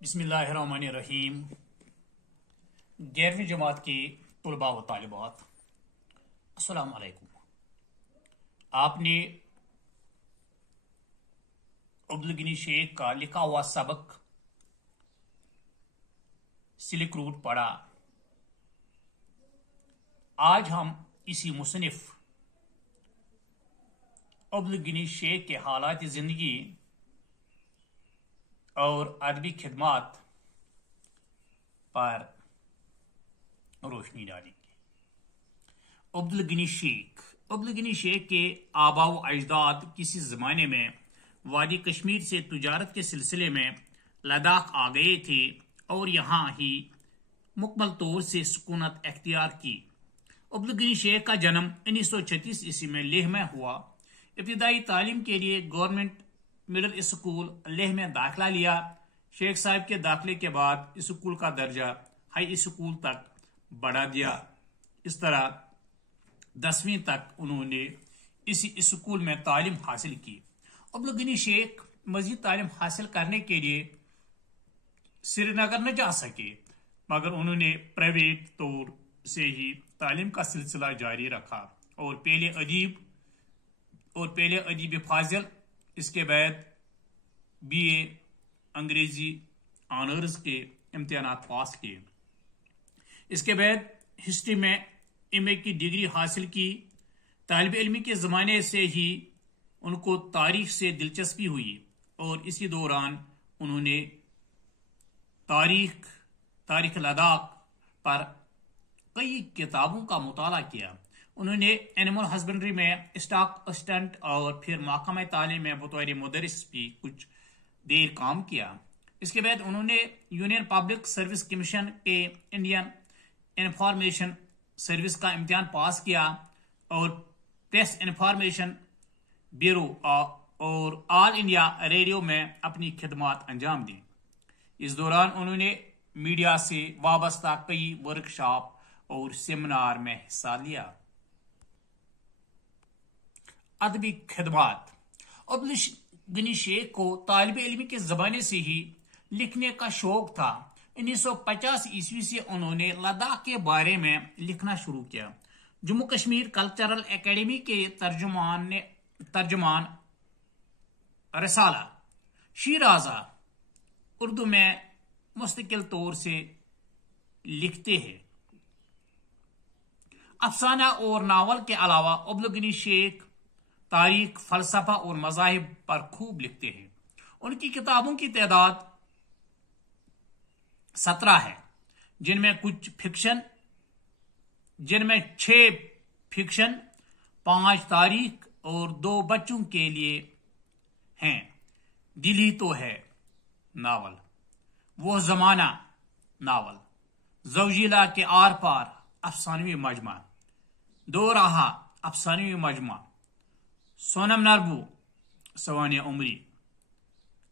बिस्मिल्लाहिर्रहमानिर्रहीम। 11वीं जमात की तलबा व तालिबात, अस्सलाम वालेकुम। आपने अब्दुल गनी शेख का लिखा हुआ सबक सिल्क रूट पढ़ा। आज हम इसी मुसनिफ अब्दुल गनी शेख के हालात जिंदगी और अदबी खिदमात पर रोशनी डालेंगे। अब्दुल गनी शेख के आबा व अजदाद किसी जमाने में वादी कश्मीर से तिजारत के सिलसिले में लद्दाख आ गए थे और यहाँ ही मुकम्मल तौर से सुकूनत अख्तियार की। अब्दुल गनी शेख का जन्म 1936 ईस्वी में लेह में हुआ। इब्तिदाई तालीम के लिए गवर्नमेंट मिडिल स्कूल लेह में दाखिला लिया। शेख साहब के दाखिले के बाद स्कूल का दर्जा हाई स्कूल तक बढ़ा दिया। इस तरह 10वीं तक उन्होंने इसी स्कूल में तालीम हासिल की। अब्दुल गनी शेख मजीद तालीम हासिल करने के लिए श्रीनगर न जा सके, मगर उन्होंने प्राइवेट तौर से ही तालीम का सिलसिला जारी रखा और पहले अदीब फाजिल, इसके बाद BA अंग्रेजी ऑनर्स के इम्तिहानात पास किए। इसके बाद हिस्ट्री में MA की डिग्री हासिल की। तालिब इल्मी के ज़माने से ही उनको तारीख से दिलचस्पी हुई और इसी दौरान उन्होंने तारीख लद्दाख पर कई किताबों का मुताला किया। उन्होंने एनिमल हस्बेंड्री में स्टॉक असिस्टेंट और फिर महकमा तालीम में बतौर मुदरिस भी कुछ देर काम किया। इसके बाद उन्होंने यूनियन पब्लिक सर्विस कमीशन के इंडियन इंफॉर्मेशन सर्विस का इम्तिहान पास किया और प्रेस इंफॉर्मेशन ब्यूरो और ऑल इंडिया रेडियो में अपनी खिदमत अंजाम दी। इस दौरान उन्होंने मीडिया से वाबस्ता कई वर्कशॉप और सेमिनार में हिस्सा लिया। अदबी खिदमत। अब्दुल गनी शेख को तालिब इल्मी के जमाने से ही लिखने का शौक था। 1950 ईस्वी से उन्होंने लद्दाख के बारे में लिखना शुरू किया। जम्मू कश्मीर कल्चरल एकेडमी के तर्जुमान रसाला शीराजा उर्दू में मुस्तकिल तौर से लिखते हैं। अफसाना और नावल के अलावा अब्दुल गनी शेख तारीख, फलसफा और मज़ाहिब पर खूब लिखते हैं। उनकी किताबों की तादाद 17 है, जिनमें 6 फिक्शन, 5 तारीख और 2 बच्चों के लिए हैं। दिल ही तो है नावल, वो जमाना नावल, ज़ौजीला के आर पार अफसानवी मजमा, दो राहा अफसानवी मजमा, सोनम नरबू सवाने उमरी,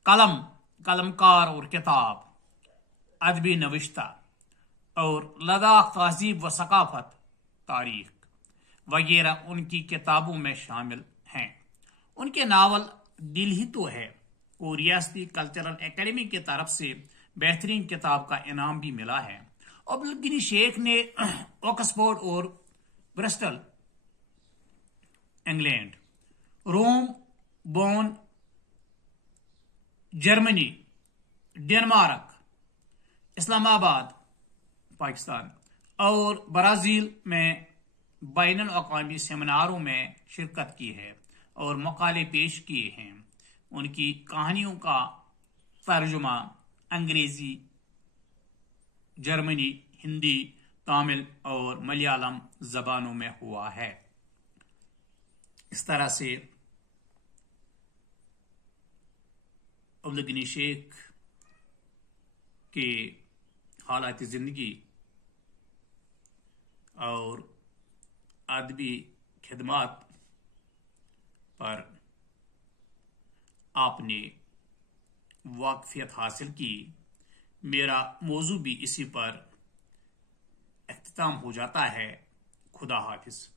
कलमकार और किताब, अदबी नविश्ता और लद्दाख तहजीब व सकाफत तारीख वगैरह उनकी किताबों में शामिल हैं। उनके नावल दिल ही तो है और रियासती कल्चरल एकेडमी की तरफ से बेहतरीन किताब का इनाम भी मिला है। अब्दुल गनी शेख ने ऑक्सफोर्ड और Bristol England, Rome, Bonn Germany, Denmark, Islamabad Pakistan और ब्राजील में बैनुल अक़वामी सेमिनारों में शिरकत की है और मकाले पेश किए हैं। उनकी कहानियों का तर्जुमा अंग्रेजी, जर्मनी, हिंदी, तमिल और मलयालम जबानों में हुआ है। इस तरह से अब्दुल गनी शेख के हालात जिंदगी और अदबी खिदमत पर आपने वाकफियत हासिल की। मेरा मौजू भी इसी पर इख्तिताम हो जाता है। खुदा हाफिज।